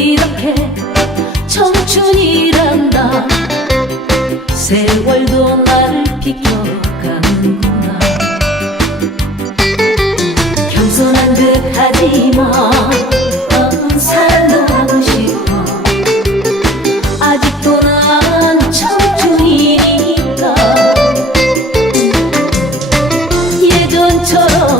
이렇게 청춘이란다. 세월도 나를 비켜가는구나. 겸손한 듯 하지마 사랑하고 싶어. 아직도 난 청춘이니까. 예전처럼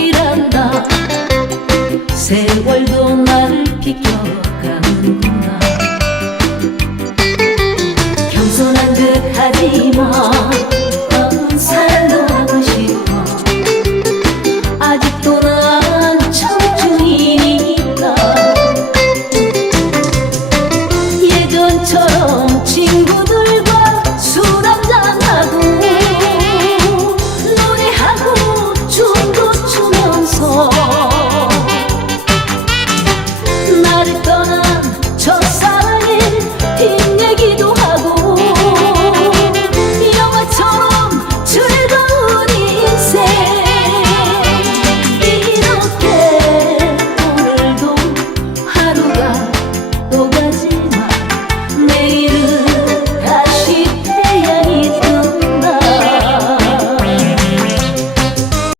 세월도 나를 비껴가는구나. 겸손한 듯 하지마 너는 사랑하고 싶어. 아직도 난 청중이니까. 예전처럼